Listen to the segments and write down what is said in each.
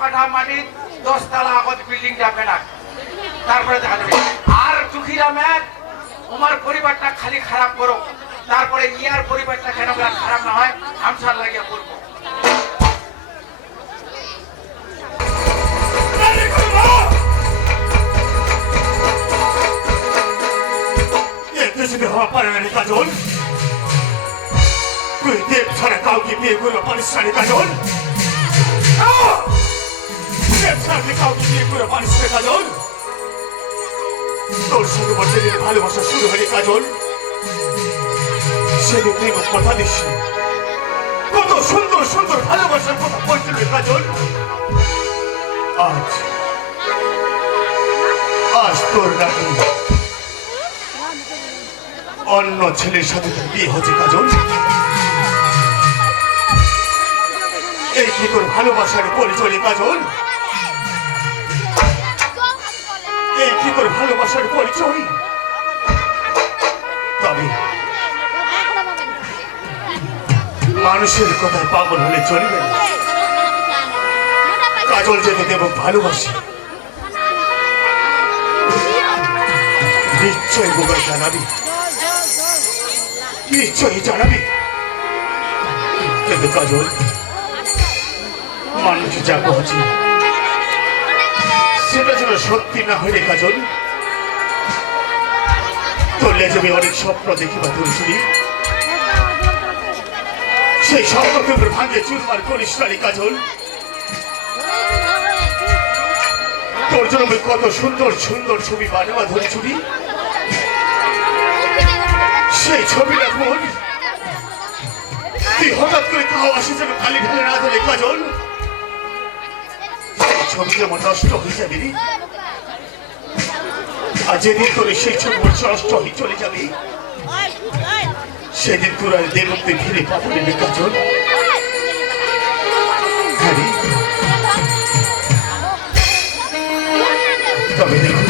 কাঠা মাটি দশ তালা আগত বিল্ডিং যাবে না তারপরে দেখা যাবে আর দুঃখীরা ম্যাচ তোমার পরিবারটা খালি খারাপ করো। তারপরে ইয়ার পরিবারটা কেন খারাপ না হয় আমসার লাগিয়ে করব এতে হওয়া পারে না কাজল। তুই দেব ছাড়া কাউকে বিয়ে করে পারিস না কাজল। আহ! দেব ছাড়া তুই কাউকে বিয়ে করে না কাজল তোর বসে দিন ভালোবাসা শুরু হয়নি কাজল সেদিন তুই কথা দিস। কত সুন্দর সুন্দর ভালোবাসার কথা বলছিল কাজল আজ আজ তোর নাকি অন্য ছেলের সাথে তোর বিয়ে হচ্ছে এই কি তোর ভালোবাসার পরিচয় কাজল কি তোর ভালোবাসার পরিচয়? তবে মানুষের কথায় পাগল হলে চলবে কাজল যেতে দেব ভালোবাসি। নিশ্চয় গোবর জানাবি। নিশ্চয়ই জানাবি। কিন্তু কাজল, মানুষ যা কহছি সেটা যেন সত্যি না হইলে কাজল। তোর লেজে আমি অনেক স্বপ্ন দেখি বা তোর শুনি। সেই স্বপ্নকে ভাঙে চুরমার করিস না কাজল। তোর জন্য কত সুন্দর সুন্দর ছবি বানাবা ধরে ছবি সেই ছবিটা বোন তুই হঠাৎ করে কাউ আসে যেন খালি ফেলে না ধরে কাজল। সেই ছবি আমার নষ্ট হয়ে যাবে আর যেদিন তোর সেই ছবি আমার নষ্ট হয়ে চলে যাবে, সেদিন তোর আর দেবত্বে ফিরে পাবো রে কাজল তবে দেখুন,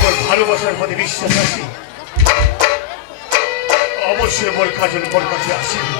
তোর ভালোবাসার মধ্যে বিশ্বাস আছে? অবশ্যই মোর কাজল মোর কাছে আসিবে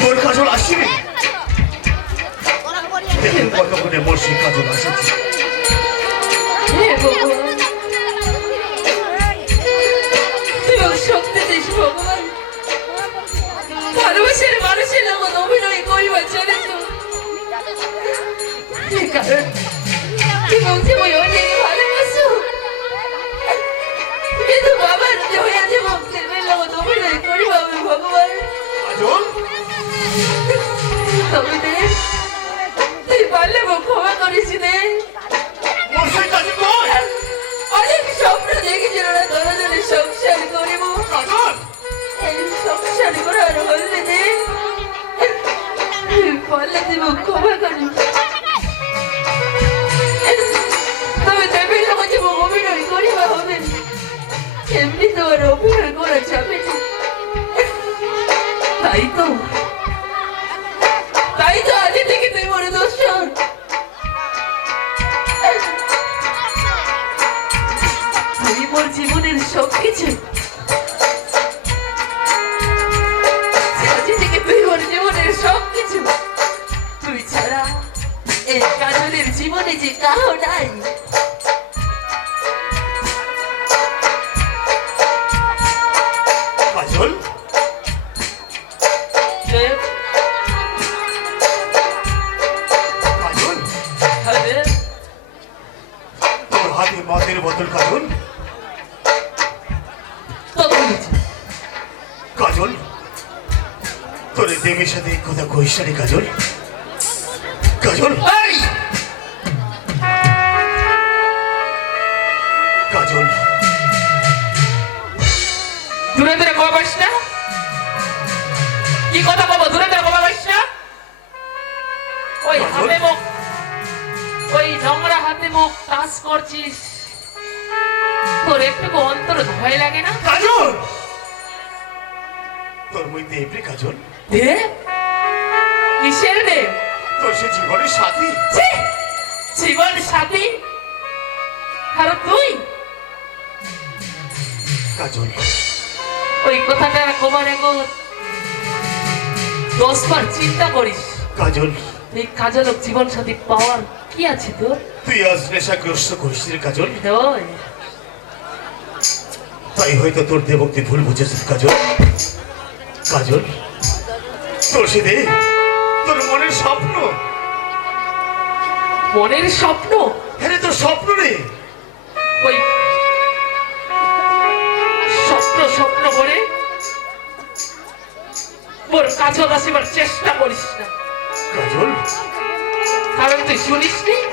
মোর কাজল আসিবে কতক্ষণে মোর সেই কাজল আসেছে কাজল। তোর দেবীর সাথে কথা কইস রে কাজল। কাজল! কাজল। দূরে দূরে কবা না? কি কথা বলব? দূরে দূরে কবা না? ওই হাতে মুখ ওই নোংরা হাতে মুখ টাচ করছিস। তোর একটু অন্তর ভয় লাগে না? কাজল! তোর মধ্যে এমনি কাজল? দে? কিসের দে? তোর সে জীবনের সাথী। জীবন সাথী? আর তুই? কাজল। ওই কথাটা কবার এখন দশবার চিন্তা করিস। কাজল। এই কাজলক জীবন সাথী পাওয়ার কি আছে তোর? তুই আজ নেশাগ্রস্ত করিস রে কাজল। তাই হয়তো তোর দেবককে ভুল বুঝেছিস কাজল। কাজল দে তোর মনের স্বপ্ন? মনের স্বপ্ন? হ্যাঁ তোর স্বপ্ন রে। ওই স্বপ্ন স্বপ্ন করে মোর কাজল আসিবার চেষ্টা করিস না। কাজল? কারণ তুই শুনিসনি শুনিসনি?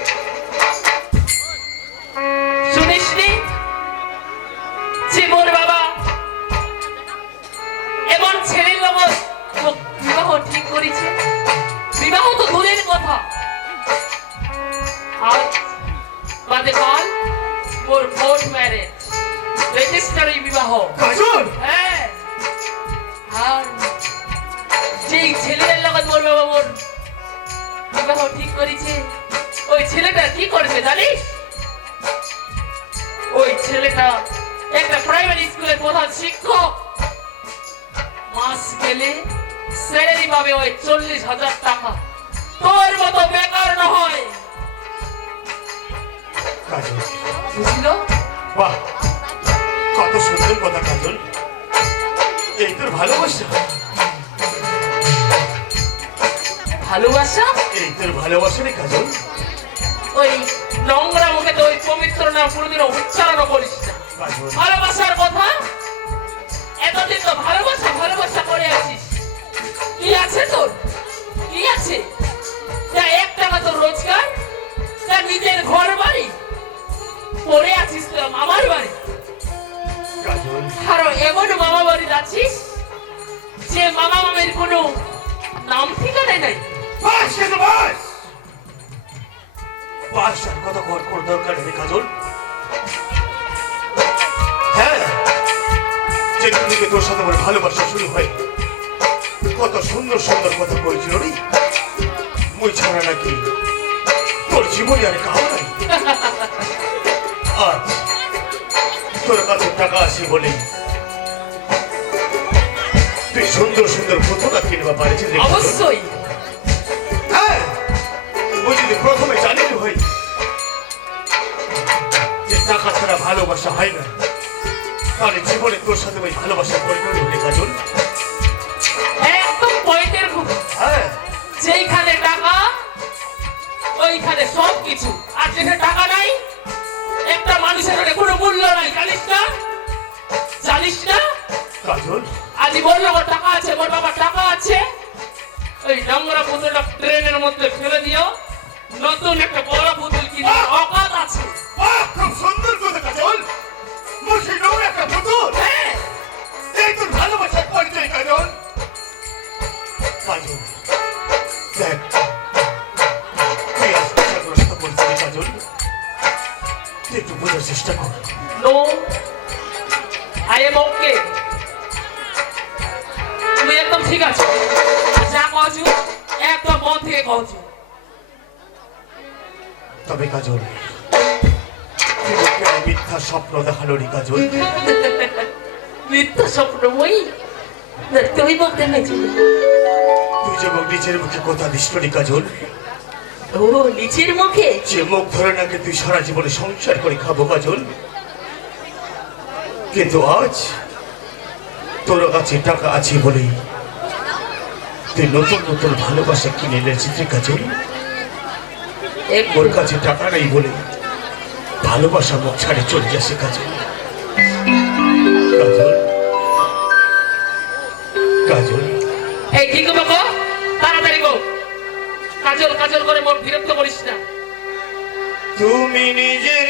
বাদে কাল মোর কোর্ট ম্যারেজ রেজিস্টারি বিবাহ। কাজল হ্যাঁ। আর যেই ছেলের লগত মোর বাবা মোর বিবাহ ঠিক করেছে ওই ছেলেটা কি করবে জানিস? ওই ছেলেটা একটা প্রাইমারি স্কুলের প্রধান শিক্ষক। মাস গেলে স্যালারি পাবে ওই চল্লিশ হাজার টাকা। এই তোর ভালোবাসা রে কাজল। ওই নোংরা মুখে তো ওই পবিত্র নাম কোনোদিনও উচ্চারণ করিস না। ভালোবাসার কথা? এতদিন তো ভালোবাসা ভালোবাসা করে আছিস। কি আছে তোর? কি আছে? যা এক টাকা তোর রোজগার তা নিজের ঘর বাড়ি পড়ে আছিস তো মামার বাড়ি। আরও এমন মামা বাড়ি আছিস যে মামা মামের কোনো নাম ঠিকানা নাই। বাস বাস। বাস কত কর কর দরকার নেই কাজল। হ্যাঁ যেদিন থেকে তোর সাথে আমার ভালোবাসা শুরু হয় কত সুন্দর সুন্দর কথা বলছিল রে। মুই ছাড়া নাকি তোর জীবনে আর কাউ নাই। আজ তোর কাছে টাকা আছে বলে তুই সুন্দর সুন্দর ফটোটা কিনবা পারেছিস অবশ্যই। হ্যাঁ ও যদি প্রথমে টাকা ছাড়া ভালোবাসা হয় না। তাহলে জীবনে তোর সাথে ওই ভালোবাসা পরিণত হলে কাজল। একদম পয়েন্টের হ্যাঁ। যেইখানে টাকা ওইখানে সব কিছু আর যেখানে টাকা নাই একটা মানুষের ওটা কোনো মূল্য নাই জানিস না? জানিস না? কাজল। আজ বলল ওর টাকা আছে ওর বাবার টাকা আছে। ওই নোংরা পুতুলটা ট্রেনের মধ্যে ফেলে দিও। নতুন একটা বড় পুতুল কিনে অকাত আছে। বোঝার চেষ্টা কর। নো আই এম ওকে তুমি একদম ঠিক আছে। যা কছু একদম মন থেকে কছু তবে কাজল মিথ্যা স্বপ্ন দেখাল রে কাজল। মিথ্যা স্বপ্ন না তুই বলতে হয়েছিল তুই যেমন নিজের মুখে কথা দিস রে কাজল ও নিচের মুখে? যে মুখ ধরে নাকি তুই সারা জীবনে সংসার করে খাব কাজল। কিন্তু আজ তোর কাছে টাকা আছে বলেই তুই নতুন নতুন ভালোবাসা কিনে এনেছিস রে কাজল। ওর কাছে টাকা নেই বলে ভালোবাসা মুখ ছাড়ে চলে যাচ্ছে কাজল। কাজল কাজল করে মন বিরক্ত করিস না। তুমি নিজের